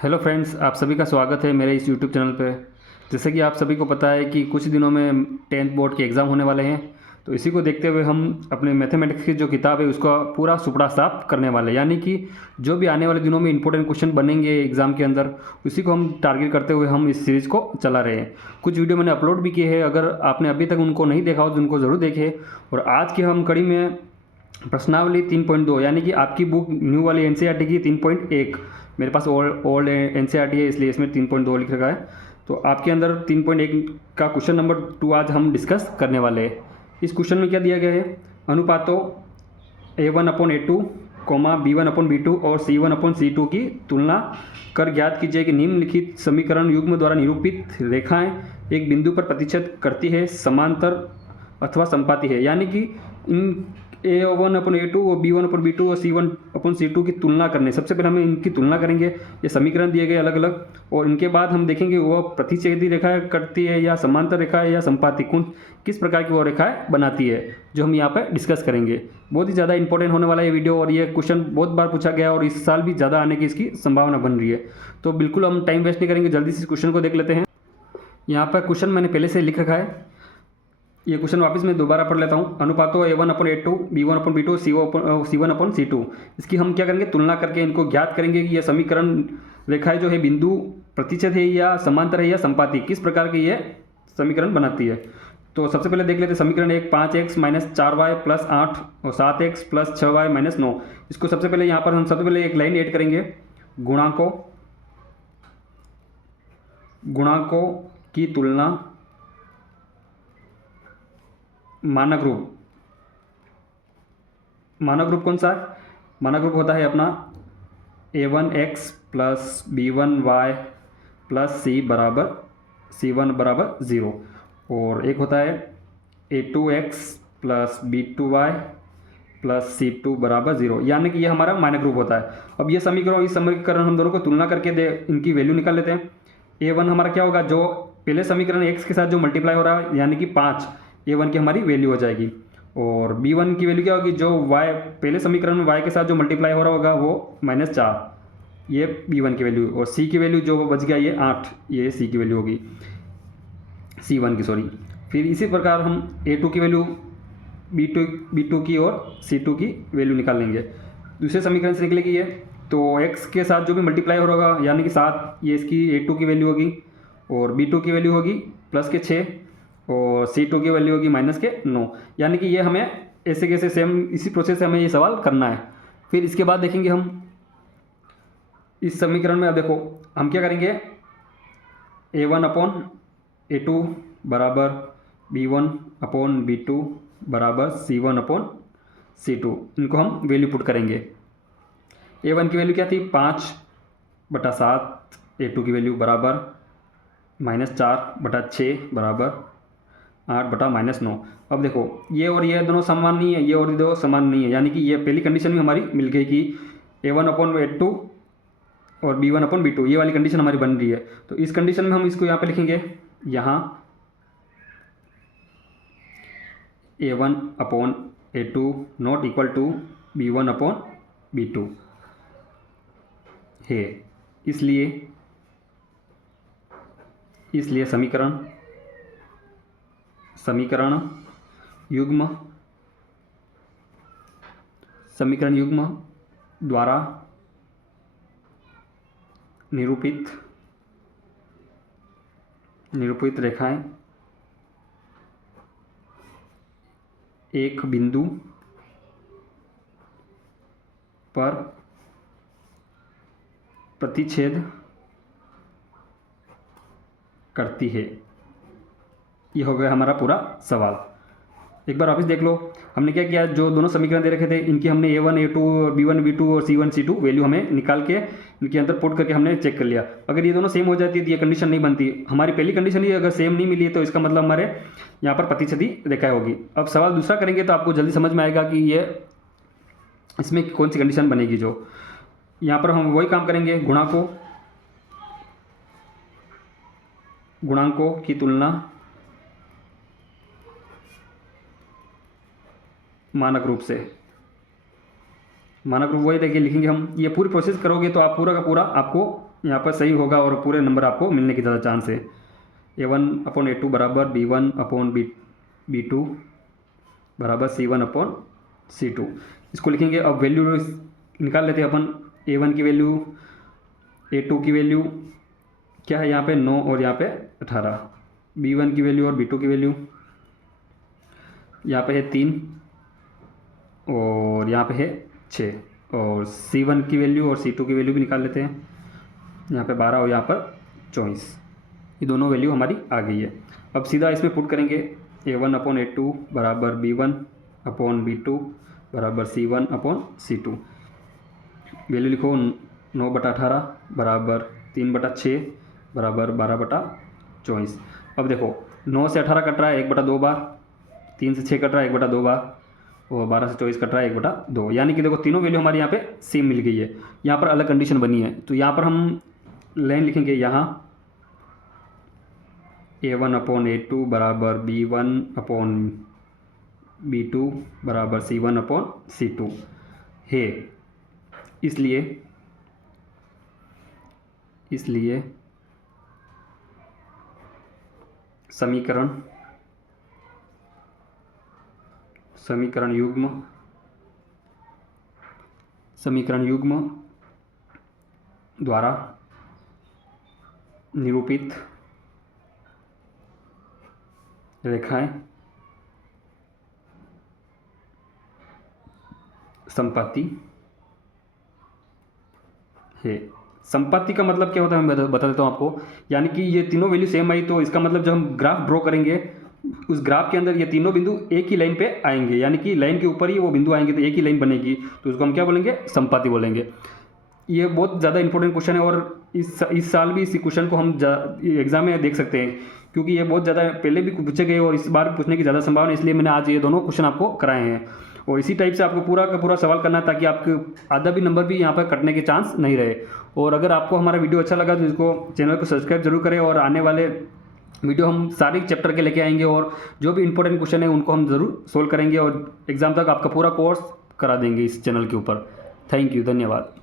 Hello friends, आप सभी का स्वागत है मेरे इस यूट्यूब चैनल पे। जैसे कि आप सभी को पता है कि कुछ दिनों में 10th बोर्ड के एग्ज़ाम होने वाले हैं, तो इसी को देखते हुए हम अपने मैथमेटिक्स की जो किताब है उसका पूरा सुपड़ा साफ करने वाले हैं। यानी कि जो भी आने वाले दिनों में इंपॉर्टेंट क्वेश्चन बनेंगे एग्ज़ाम के अंदर, उसी को हम टारगेट करते हुए हम इस सीरीज़ को चला रहे हैं। कुछ वीडियो मैंने अपलोड भी किए हैं, अगर आपने अभी तक उनको नहीं देखा हो तो उनको ज़रूर देखें। और आज की हम कड़ी में प्रश्नावली 3.2 यानी कि आपकी बुक न्यू वाली एनसीईआरटी की 3.1, मेरे पास ओल्ड एनसीईआरटी है इसलिए इसमें 3.2 लिख रखा है। तो आपके अंदर 3.1 का क्वेश्चन नंबर 2 आज हम डिस्कस करने वाले हैं। इस क्वेश्चन में क्या दिया गया है? अनुपातों A1/A2, B1/B2 और C1/C2 की तुलना कर ज्ञात कीजिए कि निम्नलिखित समीकरण युग्म द्वारा निरूपित रेखाएं एक बिंदु पर प्रतिच्छेद करती है, समांतर अथवा संपाती है। यानी कि इन A1/A2 और B1/B2 और C1/C2 की तुलना करने, सबसे पहले हमें इनकी तुलना करेंगे। ये समीकरण दिए गए अलग अलग, और इनके बाद हम देखेंगे वह प्रतिच्छेदी रेखाएं करती है या समांतर रेखा है या संपाती, किस प्रकार की वो रेखाएं बनाती है, जो हम यहाँ पर डिस्कस करेंगे। बहुत ही ज़्यादा इंपॉर्टेंट होने वाला ये वीडियो, और ये क्वेश्चन बहुत बार पूछा गया और इस साल भी ज़्यादा आने की इसकी संभावना बन रही है। तो बिल्कुल हम टाइम वेस्ट नहीं करेंगे, जल्दी से इस क्वेश्चन को देख लेते हैं। यहाँ पर क्वेश्चन मैंने पहले से लिख रखा है, ये क्वेश्चन वापस मैं दोबारा पढ़ लेता हूँ। अनुपातों A1/A2, B1/B2, C1/C2, इसकी हम क्या करेंगे? तुलना करके इनको ज्ञात करेंगे कि यह समीकरण रेखाएं जो है बिंदु प्रतिच्छेद है या समांतर है या संपाती, किस प्रकार की यह समीकरण बनाती है। तो सबसे पहले देख लेते हैं समीकरण 1, 5x - 4y + 8 और 7x + 6y - 9। इसको सबसे पहले यहाँ पर हम सबसे पहले एक लाइन ऐड करेंगे, गुणांकों की तुलना मानक रूप कौन सा है? मानक रूप होता है अपना A1x + B1y + C1 = 0, और एक होता है A2x + B2y + C2 = 0, यानी कि ये हमारा मानक रूप होता है। अब ये इस समीकरण हम दोनों को तुलना करके इनकी वैल्यू निकाल लेते हैं। A1 हमारा क्या होगा? जो पहले समीकरण x के साथ जो मल्टीप्लाई हो रहा है, यानी कि 5, A1 की हमारी वैल्यू हो जाएगी। और B1 की वैल्यू क्या होगी? जो y पहले समीकरण में y के साथ जो मल्टीप्लाई हो रहा होगा वो -4, ये B1 की वैल्यू। और C की वैल्यू जो बच गया ये 8, ये C की वैल्यू होगी, C1 की, सॉरी। फिर इसी प्रकार हम A2 की वैल्यू, B2 की और C2 की वैल्यू निकाल लेंगे। दूसरे समीकरण से निकलेगी ये, तो x के साथ जो भी मल्टीप्लाई हो रहा होगा यानी कि 7, ये इसकी A2 की वैल्यू होगी, और B2 की वैल्यू होगी +6, और C2 की वैल्यू होगी -9। यानी कि ये हमें ऐसे कैसे सेम इसी प्रोसेस से हमें ये सवाल करना है। फिर इसके बाद देखेंगे हम इस समीकरण में। अब देखो हम क्या करेंगे, A1/A2 = B1/B2 = C1/C2, इनको हम वैल्यू पुट करेंगे। A1 की वैल्यू क्या थी? 5/7, A2 की वैल्यू बराबर -4/6 = 8/-9। अब देखो ये और ये दोनों समान नहीं है, ये और ये दो समान नहीं है, यानी कि ये पहली कंडीशन भी हमारी मिल गई कि A1/A2 और B1/B2, ये वाली कंडीशन हमारी बन रही है। तो इस कंडीशन में हम इसको यहाँ पे लिखेंगे, यहाँ A1/A2 not equal to B1/B2 है। इसलिए समीकरण युग्म द्वारा निरूपित रेखाएं एक बिंदु पर प्रतिच्छेद करती है। ये हो गया हमारा पूरा सवाल। एक बार वापस देख लो, हमने क्या किया, जो दोनों समीकरण दे रखे थे इनकी हमने A1/A2 और B1/B2 और C1/C2 वैल्यू हमें निकाल के इनके अंदर पुट करके हमने चेक कर लिया। अगर ये दोनों सेम हो जाती है तो ये कंडीशन नहीं बनती। हमारी पहली कंडीशन ही अगर सेम नहीं मिली है तो इसका मतलब हमारे यहाँ पर प्रतिच्छेदी रेखाएं होगी। अब सवाल दूसरा करेंगे तो आपको जल्दी समझ में आएगा कि ये इसमें कौन सी कंडीशन बनेगी। जो यहाँ पर हम वही काम करेंगे, गुणांकों की तुलना मानक रूप से, मानक रूप वही देखिए लिखेंगे हम। ये पूरी प्रोसेस करोगे तो आप पूरा का पूरा आपको यहाँ पर सही होगा और पूरे नंबर आपको मिलने की ज़्यादा चांस है। A1/A2 बराबर B1/B2 बराबर C1/C2। इसको लिखेंगे। अब वैल्यू निकाल लेते हैं अपन। A1 की वैल्यू, A2 की वैल्यू क्या है यहाँ पे 9 और यहाँ पे 18। B1 की वैल्यू और B2 की वैल्यू यहाँ पे है 3 और यहाँ पे है 6। और C1 की वैल्यू और C2 की वैल्यू भी निकाल लेते हैं। यहाँ पे 12 और यहाँ पर 24। ये दोनों वैल्यू हमारी आ गई है। अब सीधा इसमें पुट करेंगे। A1/A2 बराबर B1/B2 बराबर C1/C2। वैल्यू लिखो 9/18 बराबर 3/6 बराबर 12/24। अब देखो 9 से 18 कट रहा है 1/2 बार, 3 से 6 कट रहा है 1/2 बार और 12 से 24 कट रहा है 1/2। यानी कि देखो तीनों वैल्यू हमारे यहाँ पे सेम मिल गई है। यहाँ पर अलग कंडीशन बनी है तो यहाँ पर हम लाइन लिखेंगे। यहाँ A1/A2 बराबर B1/B2 बराबर C1/C2 है। इसलिए समीकरण युग्म द्वारा निरूपित रेखाएं संपाती है। संपाती का मतलब क्या होता है मैं बता देता हूँ आपको। यानी कि ये तीनों वैल्यू सेम आई तो इसका मतलब जब हम ग्राफ ड्रॉ करेंगे उस ग्राफ के अंदर ये तीनों बिंदु एक ही लाइन पे आएंगे। यानी कि लाइन के ऊपर ही वो बिंदु आएंगे तो एक ही लाइन बनेगी, तो उसको हम क्या बोलेंगे, संपाती बोलेंगे। ये बहुत ज़्यादा इंपॉर्टेंट क्वेश्चन है और इस साल भी इस क्वेश्चन को हम एग्जाम में देख सकते हैं क्योंकि ये बहुत ज़्यादा पहले भी पूछे गए और इस बार पूछने की ज़्यादा संभावना, इसलिए मैंने आज ये दोनों क्वेश्चन आपको कराए हैं। और इसी टाइप से आपको पूरा का पूरा सवाल करना है ताकि आपके आधा भी नंबर भी यहाँ पर कटने के चांस नहीं रहे। और अगर आपको हमारा वीडियो अच्छा लगा तो इसको चैनल को सब्सक्राइब जरूर करें और आने वाले वीडियो हम सारे चैप्टर के लेके आएंगे और जो भी इंपॉर्टेंट क्वेश्चन है उनको हम ज़रूर सोल्व करेंगे और एग्ज़ाम तक आपका पूरा कोर्स करा देंगे इस चैनल के ऊपर। थैंक यू, धन्यवाद।